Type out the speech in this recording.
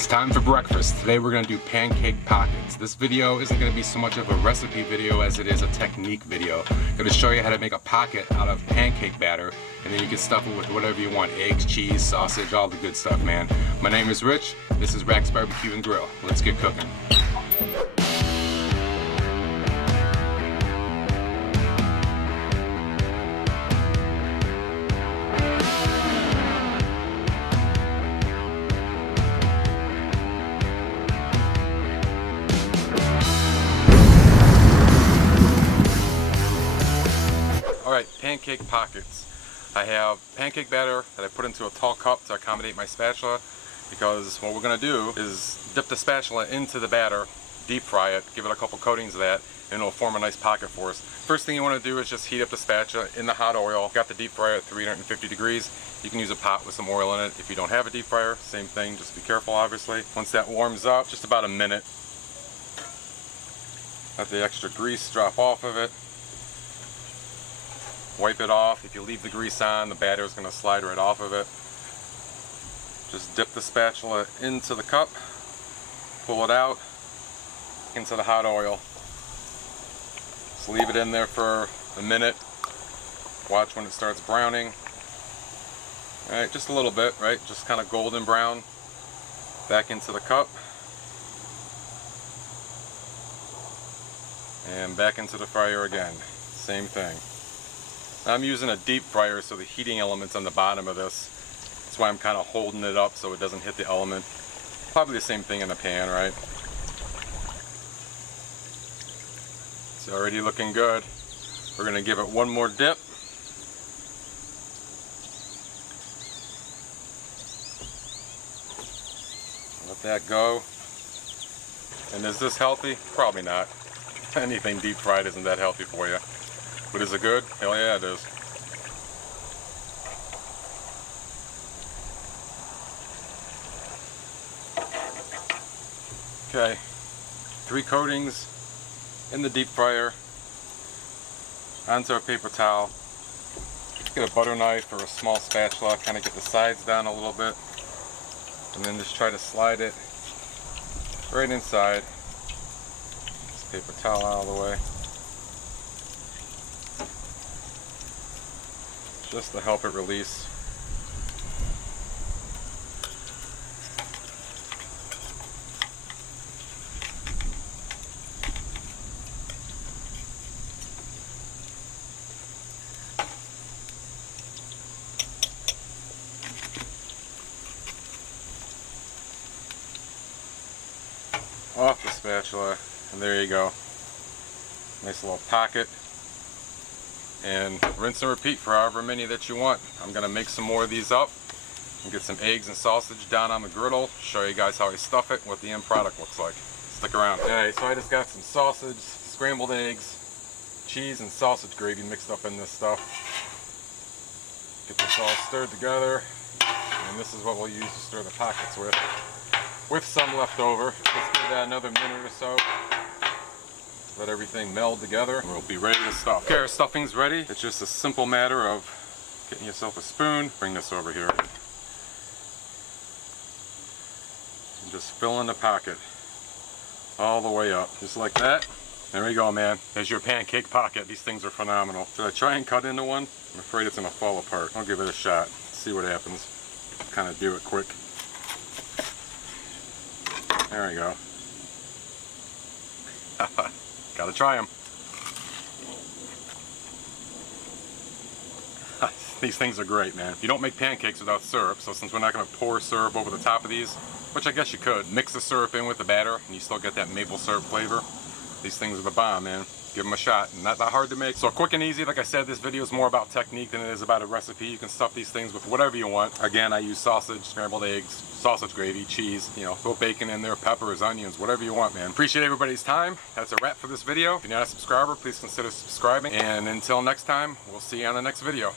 It's time for breakfast. Today we're going to do pancake pockets. This video isn't going to be so much of a recipe video as it is a technique video. I'm going to show you how to make a pocket out of pancake batter, and then you can stuff it with whatever you want. Eggs, cheese, sausage, all the good stuff, man. My name is Rich. This is RACZ Barbecue and Grill. Let's get cooking. Alright, pancake pockets. I have pancake batter that I put into a tall cup to accommodate my spatula, because what we're going to do is dip the spatula into the batter, deep fry it, give it a couple coatings of that, and it'll form a nice pocket for us. First thing you want to do is just heat up the spatula in the hot oil. Got the deep fryer at 350 degrees. You can use a pot with some oil in it. If you don't have a deep fryer, same thing, just be careful obviously. Once that warms up, just about a minute, let the extra grease drop off of it. Wipe it off. If you leave the grease on, the batter is going to slide right off of it. Just dip the spatula into the cup, pull it out into the hot oil. Just leave it in there for a minute. Watch when it starts browning. Alright, just a little bit, right? Just kind of golden brown. Back into the cup. And back into the fryer again. Same thing. I'm using a deep fryer, so the heating element's on the bottom of this. That's why I'm kind of holding it up so it doesn't hit the element. Probably the same thing in the pan, right? It's already looking good. We're going to give it one more dip. Let that go. And is this healthy? Probably not. Anything deep fried isn't that healthy for you. But is it good? Hell yeah, it is. Okay, 3 coatings in the deep fryer, onto a paper towel. Get a butter knife or a small spatula, kind of get the sides down a little bit, and then just try to slide it right inside. This paper towel out of the way. Just to help it release. Off the spatula, and there you go. Nice little pocket. And rinse and repeat for however many that you want. I'm going to make some more of these up and get some eggs and sausage down on the griddle. Show you guys how I stuff it, what the end product looks like. Stick around. Alright, so I just got some sausage, scrambled eggs, cheese and sausage gravy mixed up in this stuff. Get this all stirred together, and this is what we'll use to stir the pockets with some left over. Let's give that another minute or so. Let everything meld together, and we'll be ready to stuff. Okay, our stuffing's ready. It's just a simple matter of getting yourself a spoon. Bring this over here. And just fill in the pocket all the way up, just like that. There we go, man. There's your pancake pocket. These things are phenomenal. Should I try and cut into one? I'm afraid it's gonna fall apart. I'll give it a shot. See what happens. Kind of do it quick. There we go. Gotta try them. These things are great, man. You don't make pancakes without syrup, so since we're not going to pour syrup over the top of these, which I guess you could, mix the syrup in with the batter and you still get that maple syrup flavor. These things are the bomb, man. Give them a shot. Not that hard to make. So quick and easy. Like I said, this video is more about technique than it is about a recipe. You can stuff these things with whatever you want. Again, I use sausage, scrambled eggs, sausage gravy, cheese, you know, throw bacon in there, peppers, onions, whatever you want, man. Appreciate everybody's time. That's a wrap for this video. If you're not a subscriber, please consider subscribing. And until next time, we'll see you on the next video.